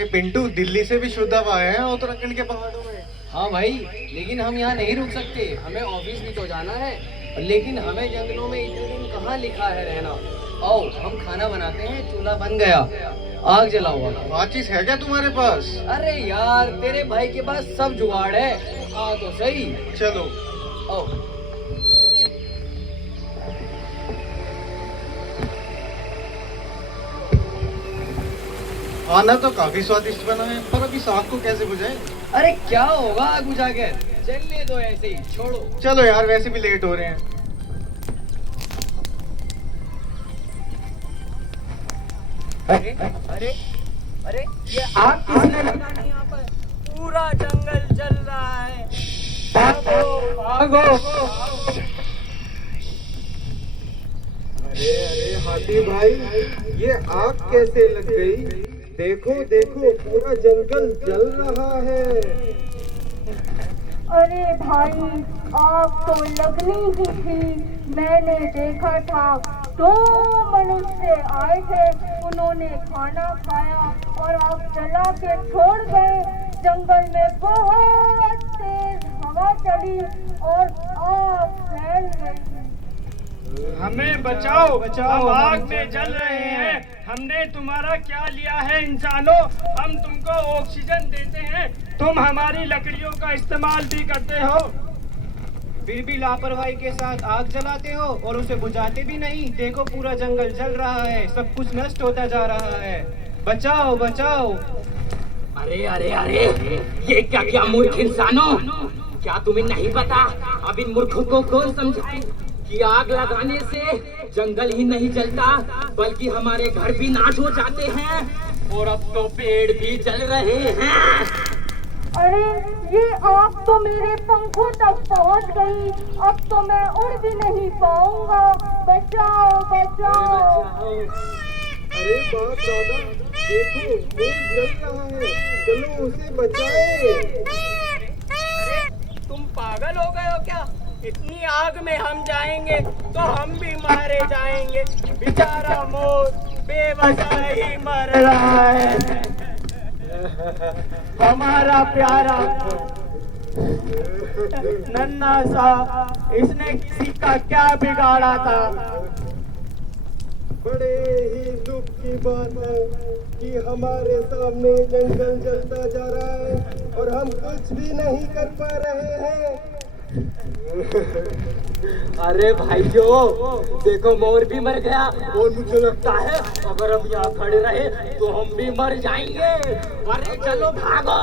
अरे पिंटू, दिल्ली से भी शुद्ध हवा है उत्तराखंड के पहाड़ों में। हाँ भाई, लेकिन हम यहाँ नहीं रुक सकते, हमें ऑफिस भी तो जाना है। लेकिन हमें जंगलों में इतने दिन कहाँ लिखा है रहना। आओ हम खाना बनाते हैं, चूल्हा बन गया, आग जलाओ अब। माचिस है क्या तुम्हारे पास? अरे यार, तेरे भाई के पास सब जुगाड़ है, आ तो सही। चलो। आओ। खाना तो काफी स्वादिष्ट बना है, पर अभी साग को कैसे बुझाएं? अरे क्या होगा आग बुझाकर, चलने दो ऐसे ही, छोड़ो। चलो यार, वैसे भी लेट हो रहे हैं। अरे अरे अरे, ये आग किसने लगानी यहाँ पर? पूरा जंगल जल रहा है, भागो भागो। अरे अरे हाथी भाई, ये आग कैसे लग गई? देखो देखो, पूरा जंगल जल रहा है। अरे भाई, आग तो लगनी ही थी। मैंने देखा था, दो मनुष्य आए थे, उन्होंने खाना खाया और आग जला के छोड़ गए। जंगल में बहुत तेज हवा चली और आग फैल गई। हमें बचाओ, हम आग में जल रहे हैं। हमने तुम्हारा क्या लिया है इंसानों? हम तुमको ऑक्सीजन देते हैं, तुम हमारी लकड़ियों का इस्तेमाल भी करते हो, फिर भी लापरवाही के साथ आग जलाते हो और उसे बुझाते भी नहीं। देखो पूरा जंगल जल रहा है, सब कुछ नष्ट होता जा रहा है। बचाओ बचाओ। अरे अरे अरे, ये क्या क्या मूर्ख इंसानों, क्या तुम्हें नहीं पता? अब इन मूर्खों को कौन समझाए कि आग लगाने से जंगल ही नहीं जलता, बल्कि हमारे घर भी नाश हो जाते हैं और अब तो पेड़ भी जल रहे हैं। अरे, ये आग तो मेरे पंखों तक पहुंच गई, अब तो मैं उड़ भी नहीं पाऊंगा। बचाओ बचाओ। अरे बाप दादा, देखो पेड़ जल रहा है, चलो उसे बचाए। अरे तुम पागल हो गए हो क्या? इतनी आग में हम जाएंगे तो हम भी मारे जाएंगे। बेचारा मोर बेवजह ही मर रहा है, हमारा प्यारा नन्हा सा, इसने किसी का क्या बिगाड़ा था? बड़े ही दुख की बात है कि हमारे सामने जंगल जलता जा रहा है और हम कुछ भी नहीं कर पा रहे हैं। अरे भाइयों, देखो मोर भी मर गया और मुझे लगता है अगर हम यहाँ खड़े रहे तो हम भी मर जाएंगे। अरे चलो भागो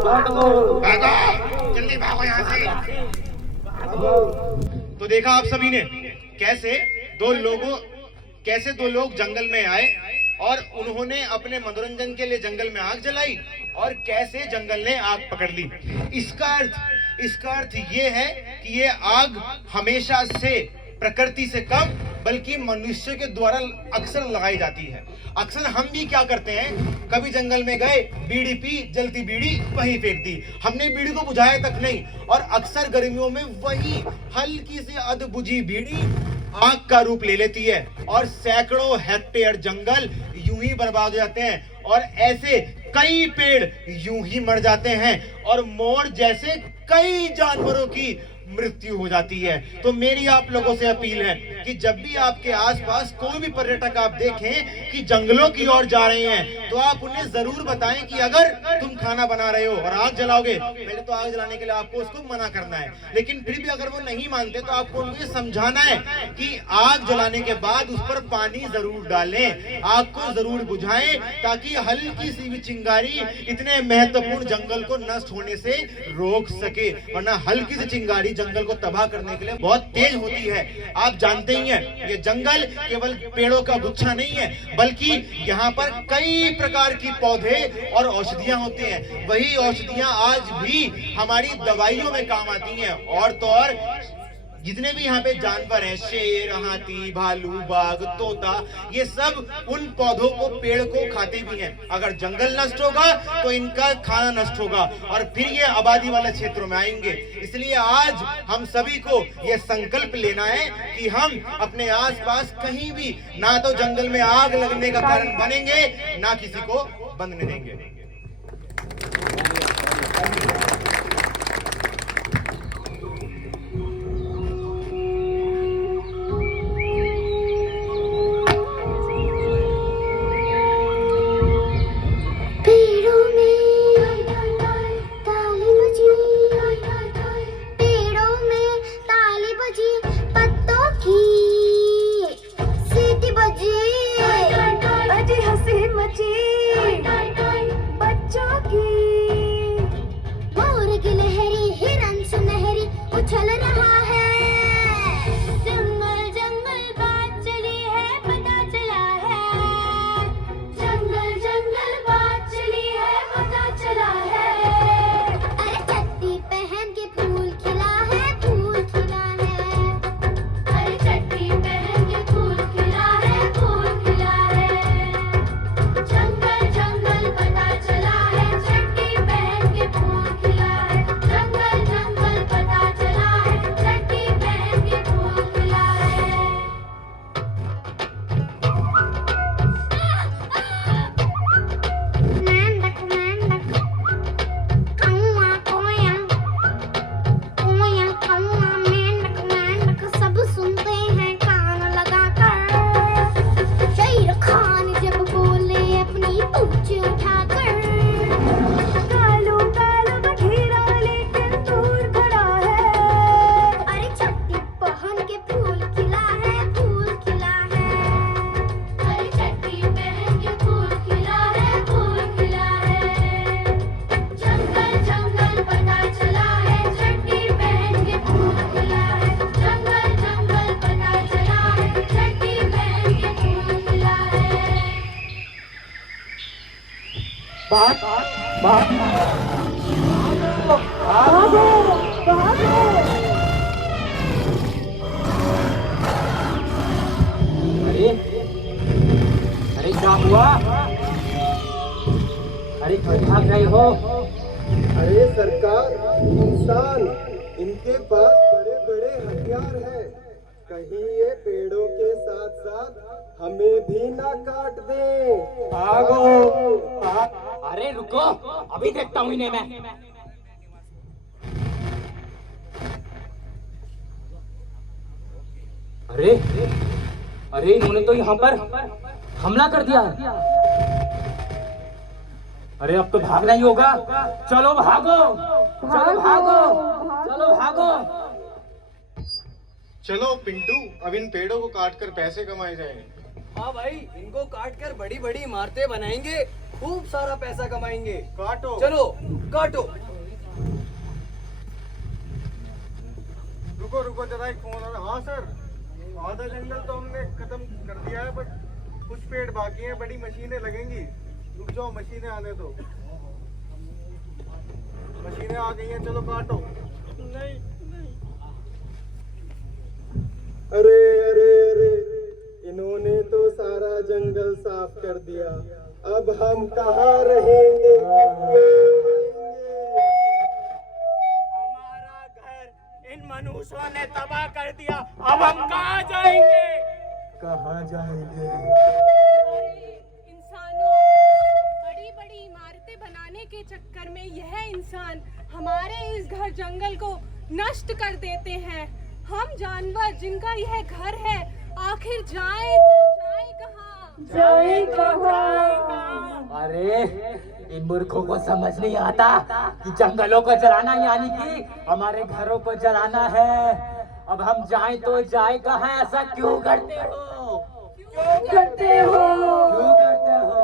भागो भागो, जल्दी भागो यहाँ से। तो देखा आप सभी ने कैसे दो लोग जंगल में आए और उन्होंने अपने मनोरंजन के लिए जंगल में आग जलाई और कैसे जंगल ने आग पकड़ ली। इसका अर्थ ये है कि ये आग हमेशा से प्रकृति से कम बल्कि मनुष्य के द्वारा अक्सर लगाई जाती है। अक्सर हम भी क्या करते हैं, कभी जंगल में गए, बीड़ी पी, जलती बीड़ी वहीं फेंक दी, हमने बीड़ी को बुझाया तक नहीं, और अक्सर गर्मियों में वही हल्की सी अधबुझी बीड़ी आग का रूप ले लेती है और सैकड़ों हेक्टेयर जंगल यूं ही बर्बाद हो जाते हैं और ऐसे कई पेड़ यूं ही मर जाते हैं और मोर जैसे कई जानवरों की मृत्यु हो जाती है। तो मेरी आप लोगों से अपील है कि जब भी आपके आसपास कोई भी पर्यटक आप देखें कि जंगलों की ओर जा रहे हैं तो आप उन्हें जरूर बताएं कि अगर तुम खाना बना रहे हो और आग जलाओगे, पहले तो आग जलाने के लिए आपको उसको मना करना है, लेकिन फिर भी अगर वो नहीं मानते तो आपको उनको ये समझाना है कि आग जलाने के बाद उस पर पानी जरूर डालें, आग को जरूर बुझाएं, ताकि हल्की सी भी चिंगारी इतने महत्वपूर्ण जंगल को नष्ट होने से रोक सके, वरना हल्की सी चिंगारी जंगल को तबाह करने के लिए बहुत तेज होती है। आप जानते ही हैं, ये जंगल केवल पेड़ों का गुच्छा नहीं है, बल्कि यहाँ पर कई प्रकार की पौधे और औषधियां होती हैं। वही औषधियां आज भी हमारी दवाइयों में काम आती हैं। और तो और जितने भी यहाँ पे जानवर हैं, शेर, हाथी, भालू, बाघ, तोता, ये सब उन पौधों को, पेड़ को खाते भी हैं। अगर जंगल नष्ट होगा तो इनका खाना नष्ट होगा और फिर ये आबादी वाले क्षेत्रों में आएंगे। इसलिए आज हम सभी को ये संकल्प लेना है कि हम अपने आसपास कहीं भी ना तो जंगल में आग लगने का कारण बनेंगे, ना किसी को बंद नहीं देंगे। पेड़ों में ताली बजी, पेड़ों में ताली बजी, पत्तों की सीटी बजी, अजी हंसी मची बच्चों की, मोर गिलहरी हिरन सुनहरी उछल रहा है, जंगल जंगल बात चली है पता चला है, जंगल जंगल बात चली है पता चला है, अरे चट्टी पहन के फूल खिला है, फूल खिला है, अरे चट्टी पहन के फूल खिला है, फूल खिला है, जंगल जंगल पता चला है, चट्टी पहन के फूल खिला है, जंगल जंगल पता चला है, चट्टी पहन के फूल खिला है। मेंढक मेंढक कौआ कोया, कोया कौआ, मेंढक मेंढक सब सुनते हैं कान लगाकर, शेर खान जब बोले अपनी पूंछ उठाकर, कालू कालू बघेरा लेकिन दूर खड़ा है, अरे चट्टी पहन के फूल खिला है, फूल खिला है, अरे चट्टी पहन के फूल खिला है, फूल खिला है, जंगल जंगल पता चला है, चट्टी पहन के फूल खिला है, जंगल जंगल पता चला है, चट्टी पहन के फूल खिला है। अरे अरे क्या हुआ? अरे क्यों भाग रहे हो? अरे सरकार, इंसान, इनके पास बड़े बड़े हथियार हैं, कहीं ये पेड़ों के साथ साथ हमें भी ना काट दें। भागो अरे रुको, अभी देखता हूँ इन्हें मैं। अरे अरे इन्होंने तो यहाँ पर हमला कर दिया है। अरे अब तो भागना ही होगा। चलो भागो, चलो भागो, चलो भागो। चलो पिंटू, अब इन पेड़ों को काट कर पैसे कमाए जाएंगे। हाँ भाई, इनको काट कर बड़ी बड़ी इमारतें बनाएंगे, खूब सारा पैसा कमाएंगे। काटो। चलो काटो। रुको रुको जरा, एक फोन आ रहा। हाँ सर, आधा जंगल तो हमने खत्म कर दिया है, बट कुछ पेड़ बाकी हैं, बड़ी मशीनें लगेंगी। रुक जाओ, मशीनें आने दो। मशीनें आ गई हैं, चलो काटो। नहीं नहीं। अरे अरे अरे, इन्होंने तो सारा जंगल साफ कर दिया, अब हम कहाँ रहेंगे? हमारा घर इन मनुष्यों ने तबाह कर दिया, अब हम कहाँ जाएंगे? कहाँ जाएंगे? इंसानों, बड़ी बड़ी इमारतें बनाने के चक्कर में यह इंसान हमारे इस घर जंगल को नष्ट कर देते हैं। हम जानवर जिनका यह घर है, आखिर जाए तो जाए कहाँ? जाए कहाँ? अरे इन मूर्खों को समझ नहीं आता कि जंगलों को जलाना यानी कि हमारे घरों को जलाना है। अब हम जाएं तो जाए कहाँ? ऐसा क्यों करते हो? क्यों करते हो? क्यों करते हो?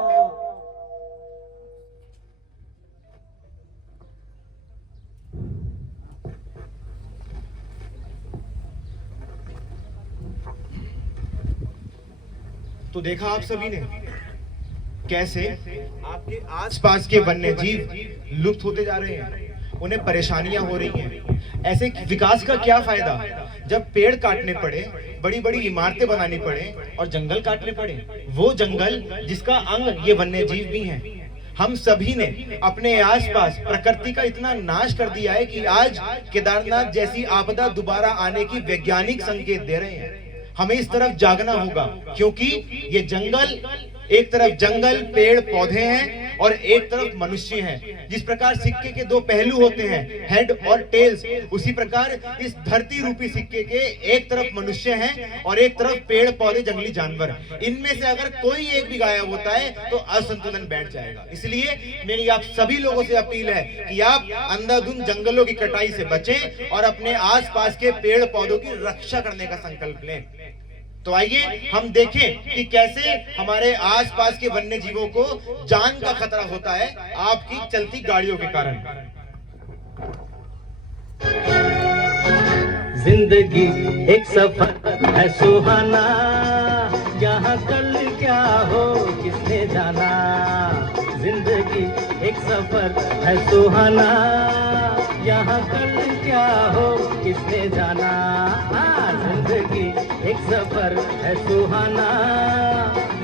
तो देखा आप सभी ने कैसे आपके आसपास के वन्य जीव लुप्त होते जा रहे हैं, उन्हें परेशानियां हो रही हैं। ऐसे विकास का क्या फायदा जब पेड़ काटने पड़े, बड़ी बड़ी इमारतें बनानी पड़े और जंगल काटने पड़े, वो जंगल जिसका अंग ये वन्य जीव भी हैं। हम सभी ने अपने आसपास प्रकृति का इतना नाश कर दिया है कि आज केदारनाथ जैसी आपदा दोबारा आने की वैज्ञानिक संकेत दे रहे हैं। हमें इस तरफ जागना होगा, क्योंकि ये जंगल, एक तरफ जंगल पेड़ पौधे हैं और एक तरफ मनुष्य हैं। जिस प्रकार सिक्के के दो पहलू होते हैं, हेड और टेल्स, उसी प्रकार इस धरती रूपी सिक्के के एक तरफ मनुष्य हैं और एक तरफ पेड़ पौधे जंगली जानवर। इनमें से अगर कोई एक भी गायब होता है तो असंतुलन बैठ जाएगा। इसलिए मेरी आप सभी लोगों से अपील है कि आप अंधाधुंध जंगलों की कटाई से बचें और अपने आसपास के पेड़ पौधों की रक्षा करने का संकल्प लें। तो आइए हम देखें कि कैसे हमारे आसपास के वन्य जीवों को जान का खतरा होता है आपकी चलती गाड़ियों के कारण। जिंदगी एक सफर है सुहाना, यहाँ कल क्या हो किसने जाना। जिंदगी एक सफर है सुहाना, यहाँ कल क्या हो किसने जाना। जिंदगी एक सफर है सुहाना,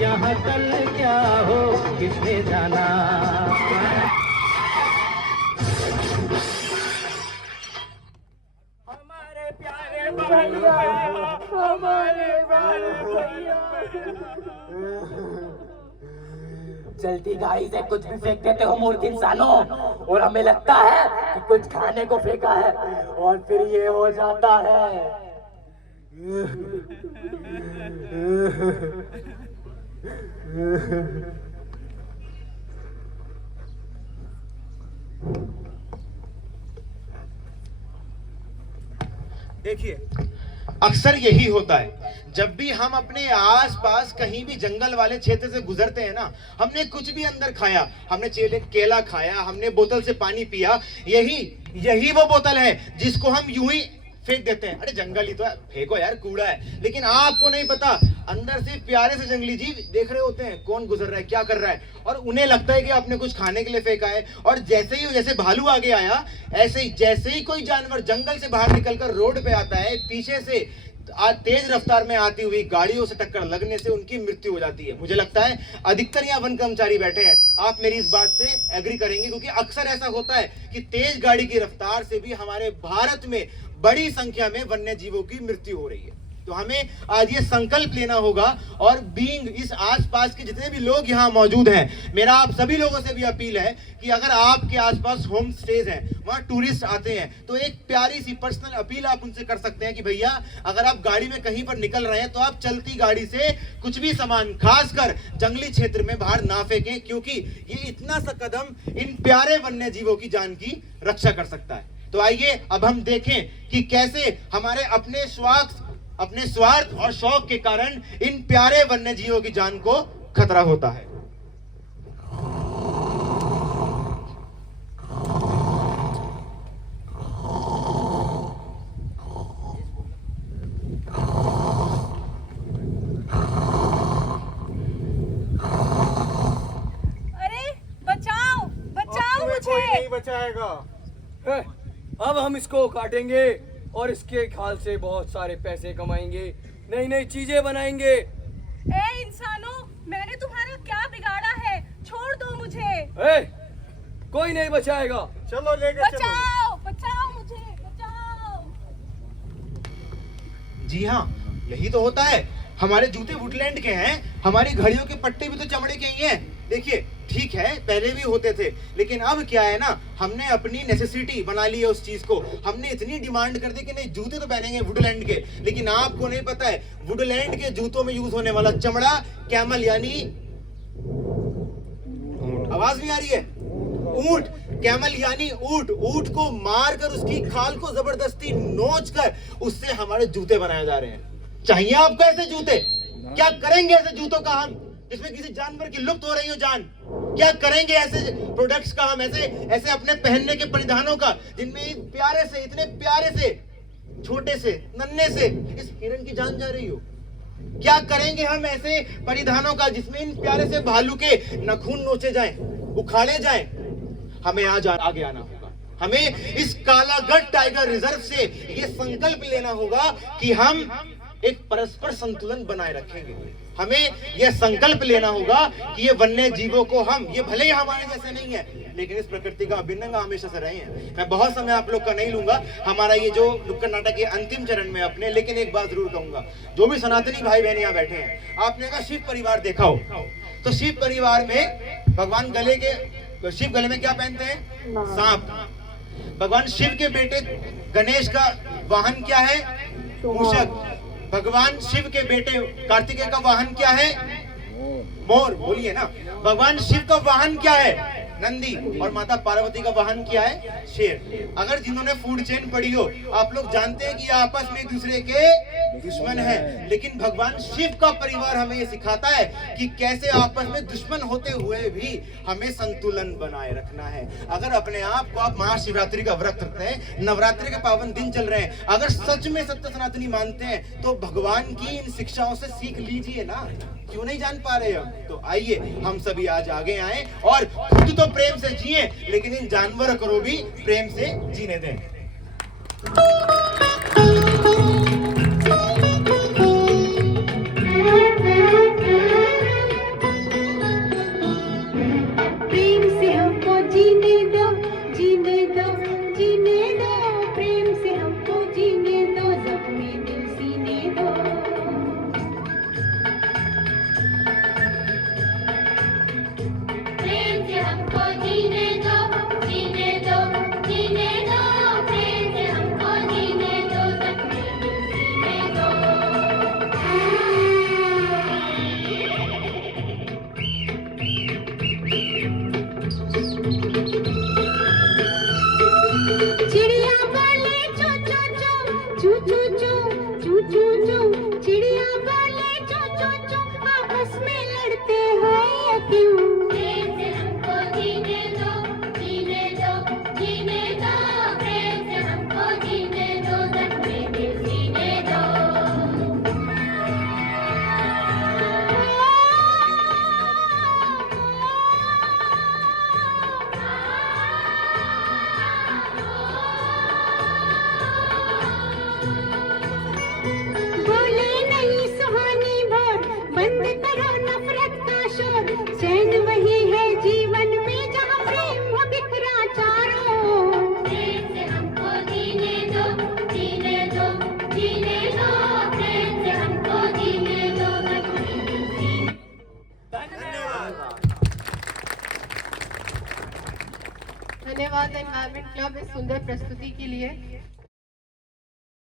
यहाँ कल क्या हो किसने जाना। हमारे प्यारे भैया, हमारे प्यारे भैया। जल्दी गाड़ी से कुछ भी फेंक देते हो मूर्ख इंसानों, और हमें लगता है कि कुछ खाने को फेंका है और फिर ये हो जाता है। देखिए, अक्सर यही होता है जब भी हम अपने आसपास कहीं भी जंगल वाले क्षेत्र से गुजरते हैं ना, हमने कुछ भी अंदर खाया, हमने केला खाया, हमने बोतल से पानी पिया, यही वो बोतल है जिसको हम यूं ही फेंक देते हैं। अरे जंगल ही तो है, फेंको यार, कूड़ा है। लेकिन आपको नहीं पता अंदर से प्यारे से जंगली जीव देख रहे होते हैं कौन गुजर रहा है, क्या कर रहा है, और उन्हें लगता है कि आपने कुछ खाने के लिए फेंका है। और जैसे भालू आगे आया, ऐसे ही जैसे ही कोई जानवर जंगल से बाहर निकलकर रोड पे आता है, पीछे से तेज रफ्तार में आती हुई गाड़ियों से टक्कर लगने से उनकी मृत्यु हो जाती है। मुझे लगता है अधिकतर यहाँ वन कर्मचारी बैठे हैं, आप मेरी इस बात से एग्री करेंगे, क्योंकि अक्सर ऐसा होता है कि तेज गाड़ी की रफ्तार से भी हमारे भारत में बड़ी संख्या में वन्य जीवों की मृत्यु हो रही है। तो हमें आज ये संकल्प लेना होगा, और बीइंग इस आसपास के जितने भी लोग यहाँ मौजूद हैं, मेरा आप सभी लोगों से भी अपील है कि अगर आपके आसपास होम स्टेज हैं, वहाँ टूरिस्ट आते हैं, तो एक प्यारी सी पर्सनल अपील आप उनसे कर सकते हैं कि भैया अगर आप गाड़ी में कहीं पर निकल रहे हैं तो आप चलती गाड़ी से कुछ भी सामान, खासकर जंगली क्षेत्र में, बाहर ना फेंकें, क्योंकि ये इतना सा कदम इन प्यारे वन्य जीवों की जान की रक्षा कर सकता है। तो आइए अब हम देखें कि कैसे हमारे अपने स्वार्थ और शौक के कारण इन प्यारे वन्य जीवों की जान को खतरा होता है। अरे बचाओ, बचाओ मुझे। कोई नहीं बचाएगा। अब हम इसको काटेंगे और इसके खाल से बहुत सारे पैसे कमाएंगे, नई नई चीजें बनाएंगे। ए इंसानों, मैंने तुम्हारा क्या बिगाड़ा है? छोड़ दो मुझे। कोई नहीं बचाएगा। चलो लेके चलो। बचाओ, बचाओ मुझे, बचाओ। जी हाँ, यही तो होता है। हमारे जूते वुडलैंड के हैं, हमारी घड़ियों के पट्टे भी तो चमड़े के ही हैं। देखिए, ठीक है पहले भी होते थे, लेकिन अब क्या है ना, हमने अपनी नेसेसिटी बना ली है उस चीज को। हमने इतनी डिमांड कर दी कि नहीं जूते तो पहनेंगे वुडलैंड के, लेकिन आपको नहीं पता है वुडलैंड के जूतों में यूज होने वाला चमड़ा कैमल यानी आवाज नहीं आ रही है, ऊंट, कैमल यानी ऊंट, ऊंट को मारकर उसकी खाल को जबरदस्ती नोचकर उससे हमारे जूते बनाए जा रहे हैं। चाहिए आपको ऐसे जूते? क्या करेंगे ऐसे जूतों का हम, जिसमें किसी जानवर की लुप्त हो रही हो जान? क्या करेंगे ऐसे प्रोडक्ट्स का हम, ऐसे अपने पहनने के परिधानों का, जिनमें इतने प्यारे से छोटे से नन्हे से इस हिरण की जान जा रही हो? क्या करेंगे हम ऐसे परिधानों का जिसमें इन प्यारे से भालू के नखून नोचे जाएं, उखाड़े जाएं? हमें आज आगे आना होगा। हमें इस कालागढ़ टाइगर रिजर्व से ये संकल्प लेना होगा कि हम एक परस्पर संतुलन बनाए रखेंगे। हमें यह संकल्प लेना होगा कि ये वन्य जीवों को हम, ये भले ही हमारे जैसे नहीं है, लेकिन इस प्रकृति का अभिन्न अंग हमेशा से रहे हैं। मैं बहुत समय आप लोग का नहीं लूंगा, हमारा ये जो नुक्कड़ नाटक के अंतिम चरण में अपने, लेकिन एक बात जरूर कहूंगा, जो भी सनातनी भाई बहन यहाँ बैठे हैं, आपने अगर शिव परिवार देखा हो तो शिव परिवार में भगवान शिव गले में क्या पहनते हैं? सांप। भगवान शिव के बेटे गणेश का वाहन क्या है? मूषक। भगवान शिव के बेटे कार्तिकेय का वाहन क्या है? मोर। बोलिए ना। भगवान शिव का वाहन क्या है? नंदी। और माता पार्वती का वाहन क्या है? शेर। अगर जिन्होंने फूड चेन पढ़ी हो, आप लोग जानते हैं कि ये आपस में एक दूसरे के दुश्मन हैं, लेकिन भगवान शिव का परिवार हमें ये सिखाता है कि कैसे आपस में दुश्मन होते हुए भी हमें संतुलन बनाए रखना है। अगर अपने आप को आप महाशिवरात्रि का व्रत रखते हैं, नवरात्रि के पावन दिन चल रहे हैं, अगर सच में सत्य सनातनी मानते हैं, तो भगवान की इन शिक्षाओं से सीख लीजिए ना। क्यों नहीं जान पा रहे हम? तो आइए हम सभी आज आगे आए और खुद तो प्रेम से जिए, लेकिन इन जानवरों को भी प्रेम से जीने दें। प्रेम से हमको जीने दो, जीने दो, जीने दो, प्रेम से हमको जीने दो, जख्मी दिल सीने दो। प्रेम से हमको जीने दो, जीने दो, जीने दो, प्रेम से हमको जीने दो, जख्मी दिल सीने दो। चिड़िया बोले चू चू चू, चू चू चू, चू चू चू, चिड़िया बोले चू चू चू, आपस में लड़ते हैं ये क्यों? प्रेम से हमको जीने दो, जीने दो, जीने दो, प्रेम से हमको जीने दो, जख्मी दिल सीने दो। बोले नहीं सुहानी भोर, बंद करो नफरत का शोर, चैन वही है जीवन में जहाँ प्रेम हो बिखरा चारों ओर। प्रेम से हमको जीने दो, जीने दो, जीने दो, प्रेम से हमको जीने दो, जख्मी दिल सीने धन्यवाद एनवायरमेंट क्लब इस सुंदर प्रस्तुति के लिए।